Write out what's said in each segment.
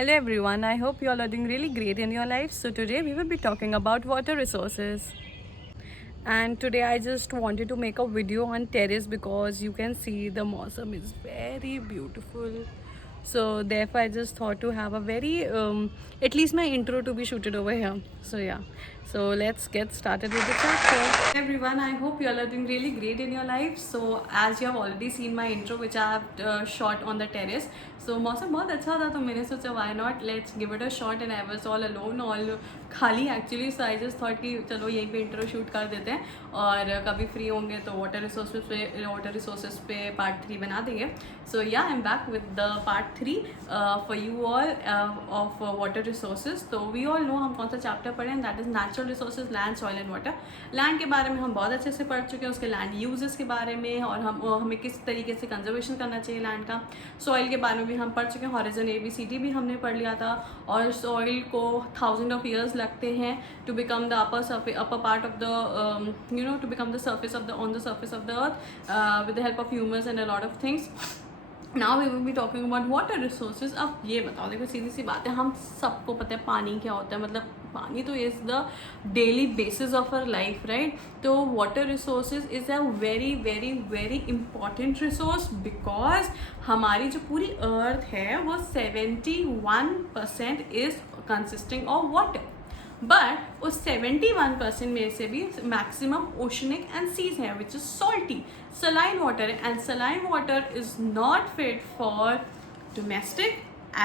Hello everyone, I hope you all are doing really great in your life. So today we will be talking about water resources. And today I just wanted to make a video on terrace because you can see the Mausam is very beautiful. So therefore I just thought to have a very at least my intro to be shooted over here. So yeah, so let's get started with the chapter. Hey everyone, I hope you all are doing really great in your life. So as you have already seen my intro which I have shot on the terrace. So मौसम बहुत अच्छा था तो मैंने सोचा why not let's give it a shot and I was all alone all खाली actually so I just thought कि चलो यहीं पे इंट्रो शूट कर देते हैं और कभी फ्री होंगे तो वाटर रिसोर्सेज पे पार्ट 3 बना देंगे. सो या I am back with the part 3 for you all of water resources. तो वी ऑल नो हम कौन सा चैप्टर पढ़े हैं, that is natural resources, land, soil and water. Land के बारे में हम बहुत अच्छे से पढ़ चुके हैं, उसके लैंड यूजेस के बारे में और हमें किस तरीके से कंजर्वेशन करना चाहिए लैंड का. सॉइल के बारे में भी हम पढ़ चुके हैं, हॉरिजन ABCD भी हमने पढ़ लिया था. और सॉइल को 1000 of years लगते हैं to become the upper part of the to become the surface of the on the surface of the earth with the help of humans and a lot of things. Now we will be talking about water resources. अब ये बताओ, देखो सीधी सी बात है, हम सबको पता है पानी क्या होता है, मतलब पानी तो is the daily basis of our life, right. तो water resources is a very very very important resource because हमारी जो पूरी अर्थ है वो 71% is consisting of water. But उस 71% में से भी मैक्सिमम ओशनिक एंड सीज है which is salty saline water and saline water is not fit for domestic,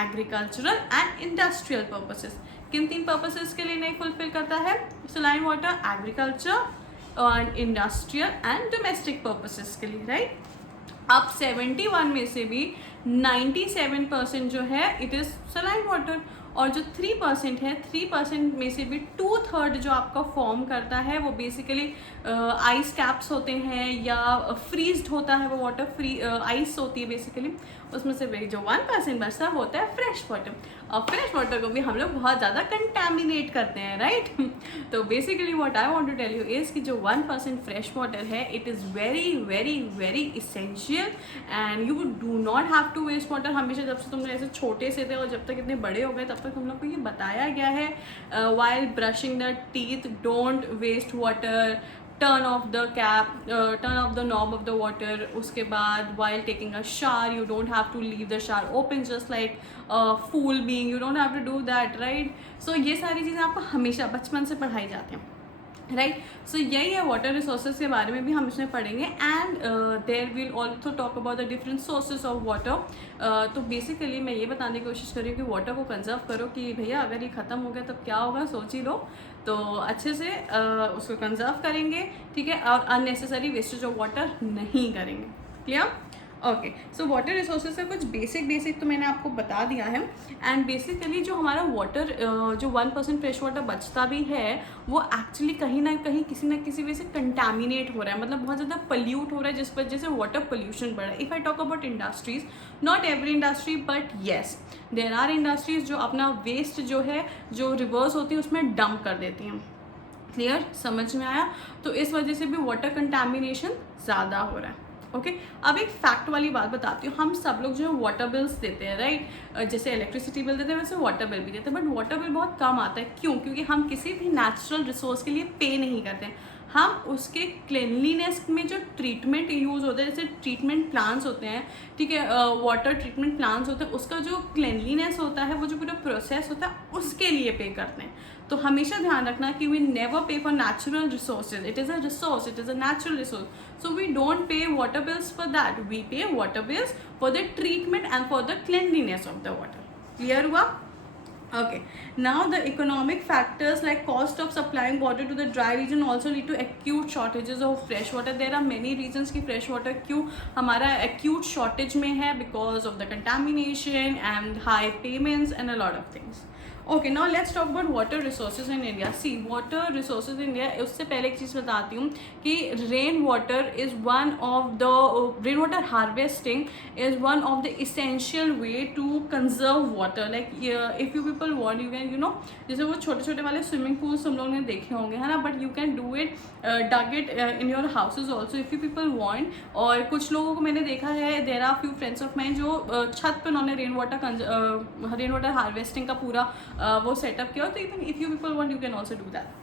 agricultural and industrial purposes. किन 3 पर्पसेस के लिए नहीं फुलफिल करता है सलाइन वाटर? एग्रीकल्चर और इंडस्ट्रियल एंड डोमेस्टिक पर्पसेस के लिए, राइट. अब 71 में से भी 97% जो है इट इज़ सलाइन वाटर और जो 3% है 3% में से भी 2/3 जो आपका फॉर्म करता है वो बेसिकली आइस कैप्स होते हैं या फ्रीज्ड होता है वो वाटर, फ्री आइस होती है बेसिकली. उसमें से जो 1% बचता है वो होता है फ्रेश वाटर. और फ्रेश वाटर को भी हम लोग बहुत ज़्यादा कंटेमिनेट करते हैं, राइट. तो basically what I want to tell you is कि जो 1% फ्रेश वाटर है it is very very very essential and you do not have to waste water. हमेशा जब से तुम लोग ऐसे छोटे से थे और जब तक इतने बड़े हो गए तब तक तुम लोग को ये बताया गया है while brushing the teeth don't waste water, turn off the cap, turn off the knob of the water. उसके बाद while taking a shower you don't have to leave the shower open just like a fool being, you don't have to do that, right. So ये सारी चीज़ें आपको हमेशा बचपन से पढ़ाई जाती हैं, राइट. सो यही है वाटर रिसोर्सेज के बारे में भी हम इसमें पढ़ेंगे and there will also talk about the different sources of water. तो बेसिकली मैं ये बताने की कोशिश कर रही हूँ कि वाटर को कंजर्व करो कि भैया अगर ये ख़त्म हो गया तब क्या होगा, सोच ही लो. तो अच्छे से उसको कंजर्व करेंगे, ठीक है, और अननेसेसरी वेस्टेज ऑफ वाटर नहीं करेंगे. Clear? Okay. So water resources का कुछ बेसिक तो मैंने आपको बता दिया है एंड बेसिकली जो हमारा वाटर जो 1% फ्रेश वाटर बचता भी है वो एक्चुअली कहीं ना कहीं किसी ना किसी वजह से कंटामिनेट हो रहा है, मतलब बहुत ज़्यादा पल्यूट हो रहा है जिस वजह से वाटर पोल्यूशन बढ़ रहा है. If I talk about industries, not every industry but yes there are industries जो अपना वेस्ट जो है जो रिवर्स होती है उसमें डंप कर देती हैं. क्लियर? समझ में आया? तो इस वजह से भी वाटर कंटामिनेशन ज़्यादा हो रहा है. ओके. अब एक फैक्ट वाली बात बताती हूँ, हम सब लोग जो है वाटर बिल्स देते हैं, राइट. जैसे इलेक्ट्रिसिटी बिल देते हैं वैसे वाटर बिल भी देते हैं, बट वाटर बिल बहुत कम आता है. क्यों? क्योंकि हम किसी भी नेचुरल रिसोर्स के लिए पे नहीं करते हैं. हम उसके क्लिनलीनेस में जो ट्रीटमेंट यूज़ होता है, जैसे ट्रीटमेंट प्लांट्स होते हैं, ठीक है, वाटर ट्रीटमेंट प्लांट्स होते हैं, उसका जो क्लिनलीनेस होता है वो जो पूरा प्रोसेस होता है उसके लिए पे करते हैं. तो हमेशा ध्यान रखना कि we never pay for natural resources. It is a resource, it is a natural resource. So we don't pay water bills for that, we pay water bills for the treatment and for the cleanliness of the water. Clear हुआ? Okay. Now the economic factors like cost of supplying water to the dry region also lead to acute shortages of fresh water. There are many reasons कि fresh water क्यों हमारा acute shortage में है because of the contamination and high payments and a lot of things. Okay, now let's talk about water resources in India. See, water resources in India, उससे पहले एक चीज़ बताती हूँ कि rain water is one of the rain water harvesting is one of the essential way to conserve water. Like if you people want, you can जैसे वो छोटे छोटे वाले स्विमिंग पूल्स हम लोगों ने देखे होंगे, है ना, but you can do it, dug it in your houses also if you people want. और कुछ लोगों को मैंने देखा है, there are few friends of mine जो छत पर उन्होंने रेन वाटर हार्वेस्टिंग का पूरा वो सेटअप किया. तो even if you people want, you can also do that.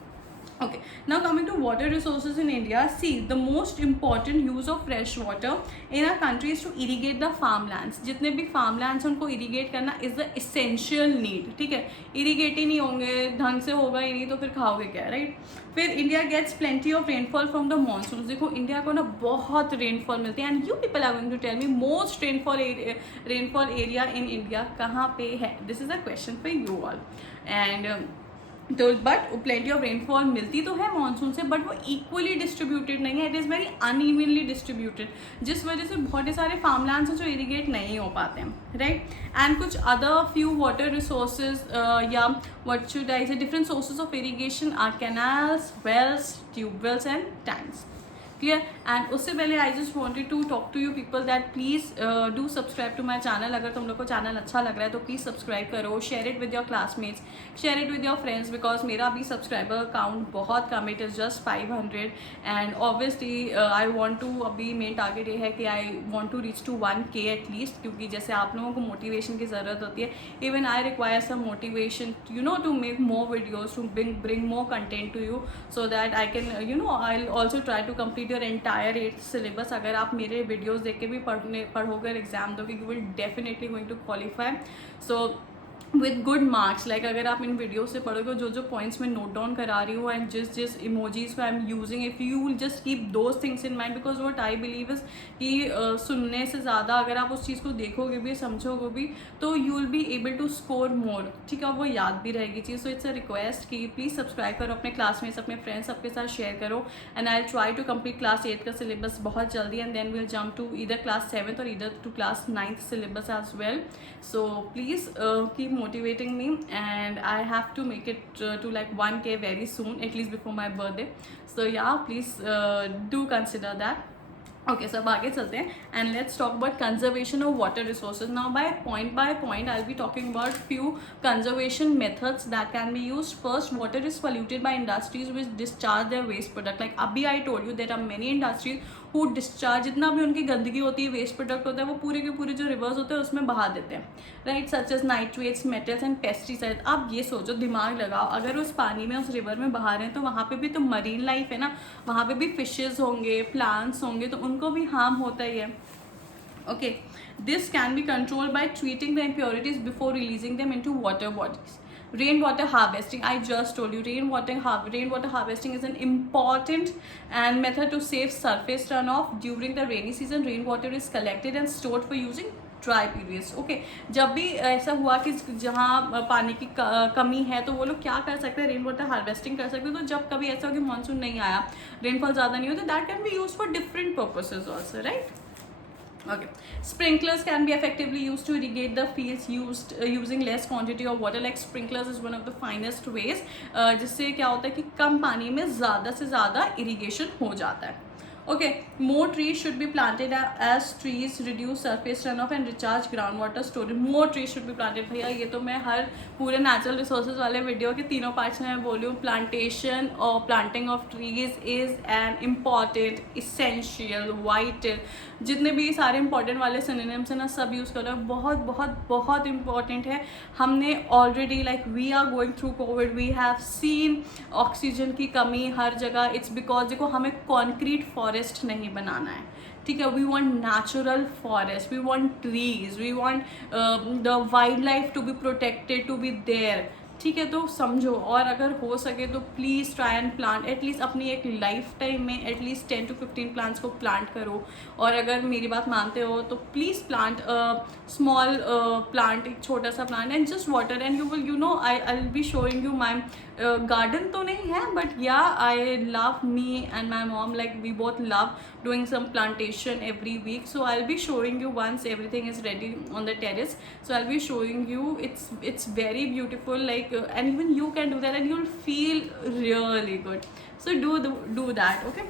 Okay, now coming to water resources in India, see, the most important use of fresh water in our country is to irrigate the farmlands. जितने भी farmlands उनको irrigate करना is the essential need. ठीक है, irrigate ही नहीं होंगे, ढंग से होगा ही नहीं, तो फिर खाओगे क्या, right? फिर India gets plenty of rainfall from the monsoons. देखो इंडिया को ना बहुत rainfall मिलती है, and you people are going to tell me most rainfall area in India कहाँ पे है? This is a question for you all. And तो बट प्लेंटी ऑफ रेनफॉल मिलती तो है मानसून से, बट वो इक्वली डिस्ट्रीब्यूटेड नहीं है. It is very unevenly distributed, जिस वजह से बहुत सारे फार्मलैंड्स हैं जो इरीगेट नहीं हो पाते हैं, राइट. एंड कुछ अदर फ्यू वाटर रिसोर्सेज या what should I say different sources of irrigation are canals, wells, tubewells and tanks. Clear. And उससे पहले I just wanted to talk to you people that please do subscribe to my channel. अगर तुम लोग को channel अच्छा लग रहा है तो प्लीज़ सब्सक्राइब करो, share it with your classmates, share it with your friends, because मेरा अभी सब्सक्राइबर काउंट बहुत कम, it is just 500. And obviously I want to, अभी मेन टारगेट ये है कि I want to reach to 1K at least, क्योंकि जैसे आप लोगों को मोटिवेशन की ज़रूरत होती है, even I require some motivation to make more videos, to bring more content to you, so that I can I also try to complete your entire 8th syllabus. अगर आप मेरे वीडियोस देख के भी पढ़ोगे, एग्जाम दोगे, you will definitely going to qualify. So with good marks, like अगर आप इन वीडियो से पढ़ोगे, जो पॉइंट्स मैं नोट डाउन करा रही हूँ एंड जिस इमोजीज को I am using, if you will just keep those things in mind, because what I believe is कि सुनने से ज़्यादा अगर आप उस चीज़ को देखोगे भी, समझोगे भी, तो you will be able to score more. ठीक है, वो याद भी रहेगी चीज़. सो इट्स अ रिक्वेस्ट कि प्लीज़ सब्सक्राइब करो, अपने क्लासमेट्स, अपने फ्रेंड्स, सबके साथ शेयर करो. And I try to complete class 8 का सिलेबस बहुत जल्दी, and then will jump to either class 7th और either to class 9th syllabus as well. So please keep motivating me, and I have to make it to like 1K very soon, at least before my birthday. So yeah, please do consider that. Okay, so अब आगे चलते हैं, and let's talk about conservation of water resources. Now by point I'll be talking about few conservation methods that can be used. First, water is polluted by industries which discharge their waste product. Like अभी I told you there are many industries who discharge, जितना भी उनकी गंदगी होती है, waste product होता है, वो पूरे के पूरे जो रिवर्स होते हैं उसमें बहा देते हैं, right. Such as nitrates, metals and pesticide. अब ये सोचो, दिमाग लगाओ, अगर उस पानी में, उस रिवर में बहा रहे हैं, तो वहाँ पे भी तो मरीन लाइफ है ना, वहाँ पे भी फिशेज होंगे, प्लांट्स होंगे, तो उनको भी हार्म होता ही है. Okay, this can be control by treating the impurities before releasing them into water bodies. Rainwater harvesting, I just told you, rainwater harvesting is an important and method to save surface runoff. During the rainy season, rainwater is collected and stored for using dry periods. Okay, जब भी ऐसा हुआ कि जहाँ पानी की कमी है, तो वो लोग क्या कर सकते हैं, रेन वाटर हार्वेस्टिंग कर सकते हैं. तो जब कभी ऐसा हो कि मानसून नहीं आया, रेनफॉल ज़्यादा नहीं होता, that can be use for different purposes also, right. Okay, sprinklers can be effectively used to irrigate the fields using less quantity of water. Like sprinklers is one of the finest ways, जिससे क्या होता है कि कम पानी में ज़्यादा से ज़्यादा irrigation हो जाता है. Okay, more trees should be planted as trees reduce surface runoff and recharge groundwater storage. More trees should be planted. भैया ये तो मैं हर पूरे natural resources वाले वीडियो के तीनों पार्ट्स में मैं बोली हूँ. Plantation or planting of trees is an important, essential, vital, जितने भी सारे इंपॉर्टेंट वाले सिनोनिम्स हैं ना, सब यूज़ करो. बहुत बहुत बहुत इंपॉर्टेंट है. हमने already, like we are going through COVID, we have seen oxygen की कमी हर जगह. इट्स बिकॉज देखो, हमें कॉन्क्रीट फॉरेस्ट नहीं बनाना है, ठीक है. We want natural forest, we want trees, we want the wild life to be protected, to be there, ठीक है. तो समझो, और अगर हो सके तो please try and plant at least अपनी एक लाइफ टाइम में एटलीस्ट 10 to 15 प्लांट्स को प्लांट करो. और अगर मेरी बात मानते हो तो प्लीज़ प्लांट स्मॉल प्लांट, एक छोटा सा plant, and just water, and you know I will be showing you my garden. तो नहीं है, but yeah I love, me and my mom, like we both love doing some plantation every week. So I'll be showing you once everything is ready on the terrace. So I'll be showing you, it's very beautiful. Like and even you can do that and you'll feel really good. So do that, okay?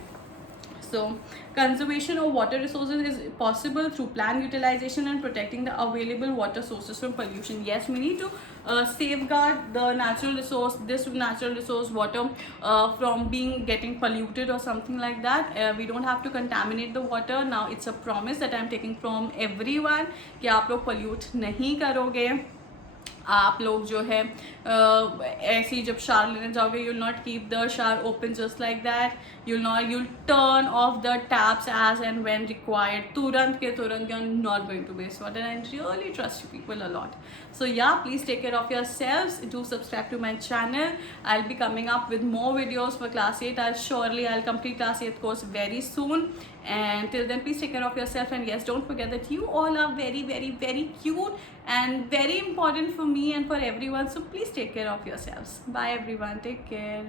So conservation of water resources is possible through planned utilization and protecting the available water sources from pollution. Yes, we need to safeguard the natural resource, this natural resource water, from getting polluted or something like that. We don't have to contaminate the water. Now it's a promise that I'm taking from everyone कि आप लोग pollute नहीं करोगे. आप लोग जो है ऐसे ही जब शावर लेने जाओगे, you'll not keep the shower open just like that. You'll turn off the taps as and when required. तुरंत के तुरंत, you're not going to waste water. And I really trust people a lot. So yeah, please take care of yourselves. Do subscribe to my channel. I'll be coming up with more videos for class 8. I'll complete class 8 course very soon. And till then, please take care of yourself. And yes, don't forget that you all are very, very, very cute and very important for me and for everyone. So please take care of yourselves. Bye everyone. Take care.